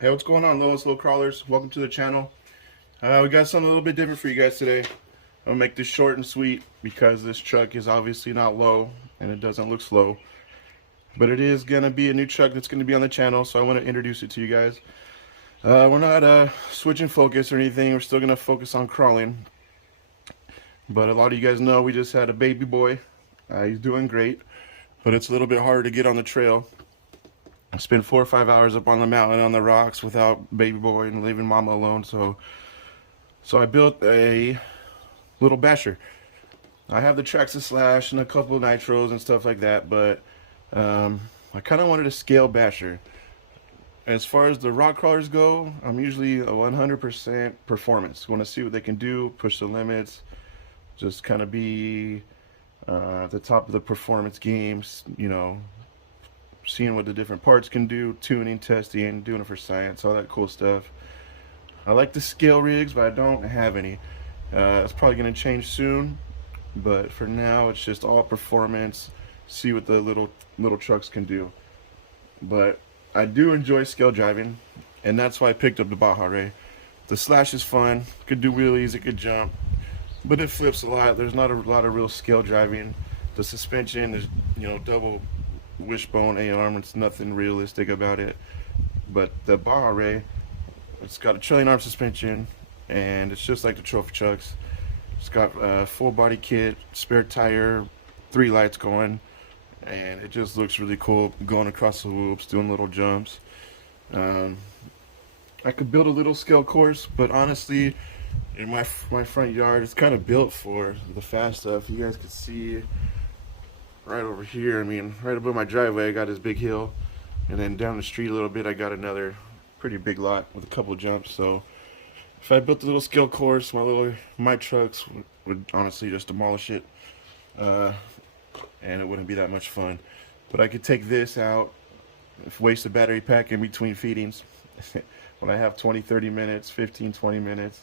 Hey, what's going on, Lois Low Crawlers? Welcome to the channel. We got something a little bit different for you guys today. I'm gonna make this short and sweet because this truck is obviously not low and it doesn't look slow. But it is gonna be a new truck that's gonna be on the channel, so I want to introduce it to you guys. We're not switching focus or anything. We're still gonna focus on crawling. But a lot of you guys know we just had a baby boy. He's doing great, but it's a little bit harder to get on the trail. I spent 4 or 5 hours up on the mountain on the rocks without baby boy and leaving mama alone. So I built a little basher. I have the Traxxas Slash and a couple of nitros and stuff like that, but I kind of wanted a scale basher. As far as the rock crawlers go, I'm usually a 100% performance. Want to see what they can do, push the limits, just kind of be at the top of the performance games, you know, seeing what the different parts can do, tuning, testing, doing it for science, all that cool stuff. I like the scale rigs, but I don't have any. It's probably going to change soon, but for now it's just all performance, see what the little trucks can do. But I do enjoy scale driving, and that's why I picked up the Baja Rey. The Slash is fun, could do wheelies, it could jump, but it flips a lot. There's not a lot of real scale driving. The suspension is, you know, double wishbone A-arm. It's nothing realistic about it. But the Baja Rey, it's got a trailing arm suspension, and it's just like the trophy trucks. It's got a full body kit, spare tire, 3 lights going, and it just looks really cool going across the whoops, doing little jumps. I could build a little scale course, but honestly, in my front yard, it's kind of built for the fast stuff. You guys can see right over here, I mean, right above my driveway, I got this big hill, and then down the street a little bit, I got another pretty big lot with a couple of jumps. So if I built a little scale course, my trucks would honestly just demolish it, and it wouldn't be that much fun. But I could take this out, waste the battery pack in between feedings when I have 20, 30 minutes, 15, 20 minutes,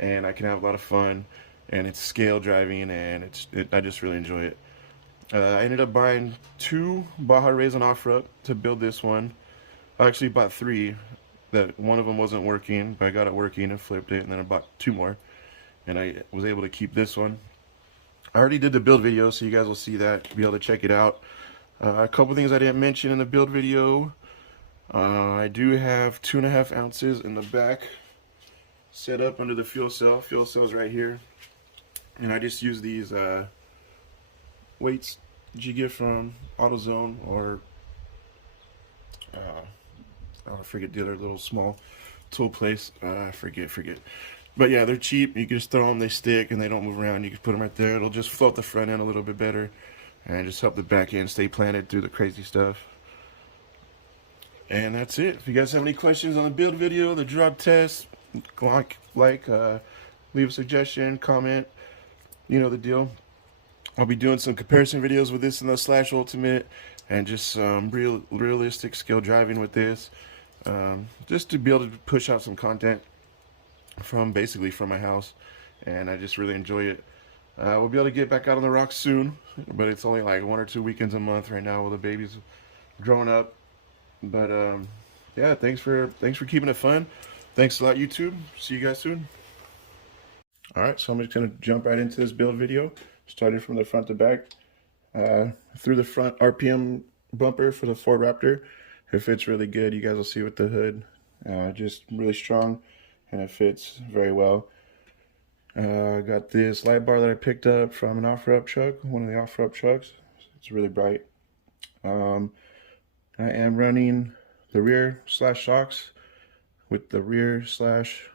and I can have a lot of fun. And it's scale driving, and I just really enjoy it. I ended up buying 2 Baja Reys on OfferUp to build this one. I actually bought 3. That one of them wasn't working, but I got it working and flipped it, and then I bought 2 more, and I was able to keep this one. I already did the build video, so you guys will see that, be able to check it out. A couple things I didn't mention in the build video. I do have 2.5 ounces in the back set up under the fuel cell. Fuel cell's right here, and I just use these weights that you get from AutoZone, or I forget the other little small tool place. Forget. But yeah, they're cheap. You can just throw them, they stick, and they don't move around. You can put them right there. It'll just float the front end a little bit better and just help the back end stay planted through the crazy stuff. And that's it. If you guys have any questions on the build video, the drop test, leave a suggestion, comment. You know the deal. I'll be doing some comparison videos with this and the Slash Ultimate, and just some realistic skill driving with this, just to be able to push out some content basically from my house, and I just really enjoy it. We'll be able to get back out on the rocks soon, but it's only like 1 or 2 weekends a month right now while the baby's growing up. But yeah, thanks for keeping it fun. Thanks a lot, YouTube. See you guys soon. All right, so I'm just gonna jump right into this build video, starting from the front to back. Through the front RPM bumper for the Ford Raptor. It fits really good. You guys will see with the hood. Just really strong, and it fits very well. I got this light bar that I picked up from an OfferUp truck, one of the OfferUp trucks. It's really bright. I am running the rear slash shocks with the rear slash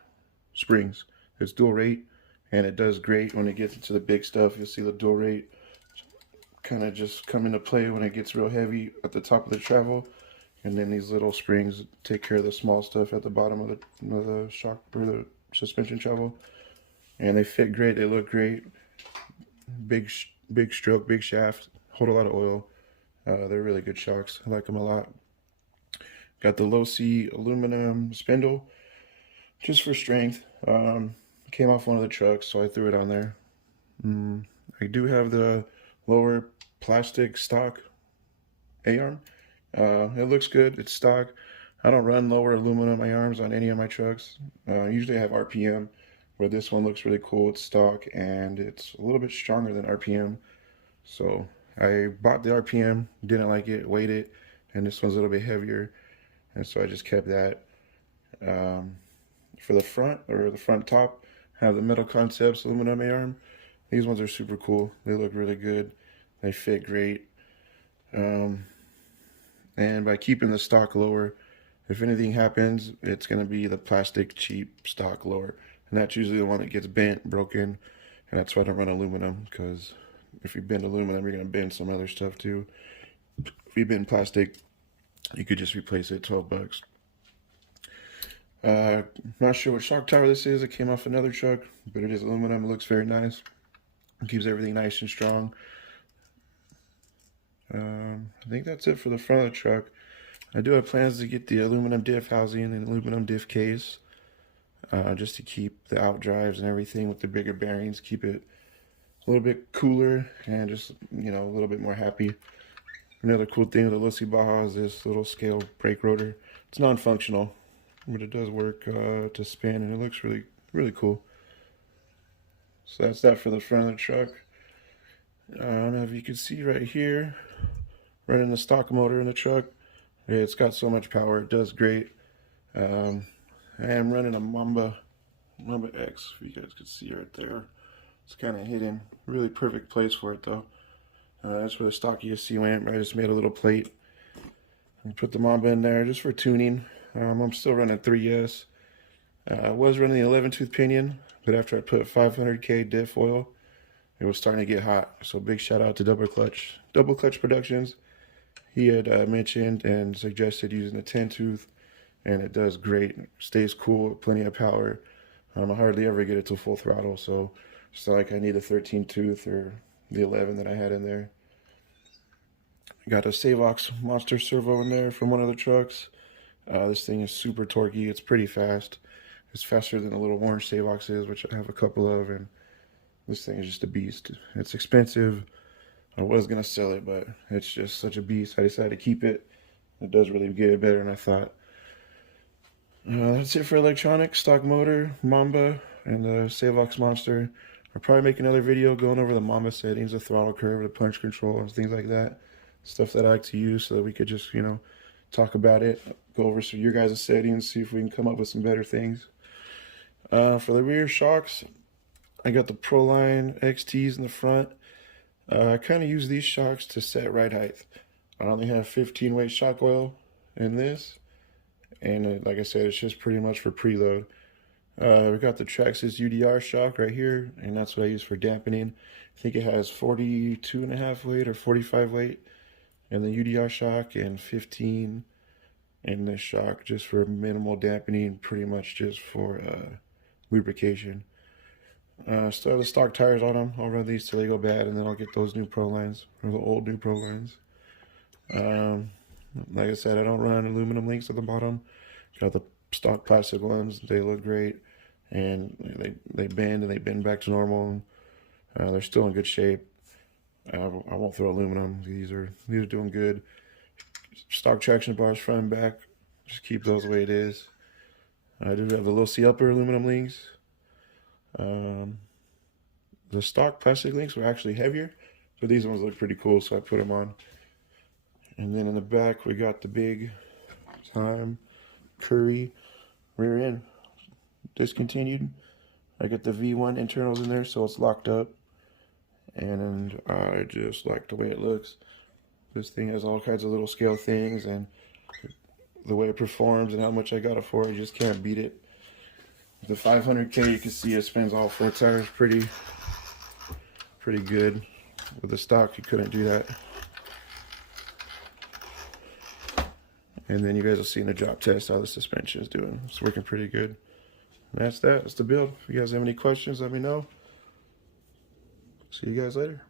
springs. It's dual rate, and it does great when it gets into the big stuff. You'll see the dual rate kind of just come into play when it gets real heavy at the top of the travel, and then these little springs take care of the small stuff at the bottom of the shock or the suspension travel, and they fit great. They look great. Big stroke, big shaft, hold a lot of oil. They're really good shocks. I like them a lot. Got the Losi aluminum spindle just for strength. Came off one of the trucks, so I threw it on there. I do have the lower plastic stock A-arm. It looks good. It's stock. I don't run lower aluminum arms on any of my trucks. Usually I have RPM, but this one looks really cool. It's stock and it's a little bit stronger than RPM. So I bought the RPM, didn't like it, weighed it, and this one's a little bit heavier. And so I just kept that. For the front, or the front top, I have the Metal Concepts aluminum arm. These ones are super cool. They look really good. They fit great. And by keeping the stock lower, if anything happens, it's going to be the plastic cheap stock lower. And that's usually the one that gets bent, broken. And that's why I don't run aluminum, because if you bend aluminum, you're going to bend some other stuff too. If you bend plastic, you could just replace it, 12 bucks. Not sure what shock tower this is. It came off another truck, but it is aluminum. It looks very nice. It keeps everything nice and strong. I think that's it for the front of the truck. I do have plans to get the aluminum diff housing and aluminum diff case, just to keep the out drives and everything with the bigger bearings, keep it a little bit cooler and just, you know, a little bit more happy. Another cool thing with the Losi Baja is this little scale brake rotor. It's non-functional, but it does work to spin, and it looks really, really cool. So that's that for the front of the truck. I don't know if you can see right here, running the stock motor in the truck. It's got so much power, it does great. I am running a MambaX, if you guys can see right there. It's kind of hidden, really perfect place for it though. That's where the stock ESC went. I just made a little plate and put the Mamba in there just for tuning. I'm still running 3S. I was running the 11-tooth pinion, but after I put 500K diff oil, it was starting to get hot. So big shout out to Double Clutch Productions. He had mentioned and suggested using a 10-tooth, and it does great. It stays cool, plenty of power. I hardly ever get it to full throttle, so it's not like I need a 13-tooth or the 11 that I had in there. Got a Savox monster servo in there from one of the trucks. This thing is super torquey. It's pretty fast. It's faster than the little orange Savox is, which I have a couple of, and this thing is just a beast. It's expensive. I was going to sell it, but it's just such a beast. I decided to keep it. It does really good, better than I thought. That's it for electronics, stock motor, Mamba, and the Savox monster. I'll probably make another video going over the Mamba settings, the throttle curve, the punch control, and things like that. Stuff that I like to use so that we could just, you know, talk about it, go over some of your guys' settings, see if we can come up with some better things. For the rear shocks, I got the Proline XTs in the front. I kind of use these shocks to set ride height. I only have 15 weight shock oil in this, and like I said, it's just pretty much for preload. We got the Traxxas UDR shock right here, and that's what I use for dampening. I think it has 42.5 weight or 45 weight in the UDR shock, and 15 in this shock just for minimal dampening, pretty much just for lubrication. Still have the stock tires on them. I'll run these till they go bad, and then I'll get those new Prolines, or the old new Prolines. Like I said, I don't run aluminum links at the bottom. Got the stock plastic ones. They look great, and they bend, and they bend back to normal. They're still in good shape. I won't throw aluminum. These are doing good. Stock traction bars front and back. Just keep those the way it is. I do have the Losi upper aluminum links. The stock plastic links were actually heavier, but these ones look pretty cool, so I put them on. And then in the back, we got the big time currie rear end discontinued. I got the V1 internals in there, so it's locked up, and I just like the way it looks. This thing has all kinds of little scale things, and the way it performs and how much I got it for, you just can't beat it. The 500K, you can see it spins all 4 tires pretty good. With the stock, you couldn't do that. And then you guys will see in the drop test how the suspension is doing. It's working pretty good. And that's that. That's the build. If you guys have any questions, let me know. See you guys later.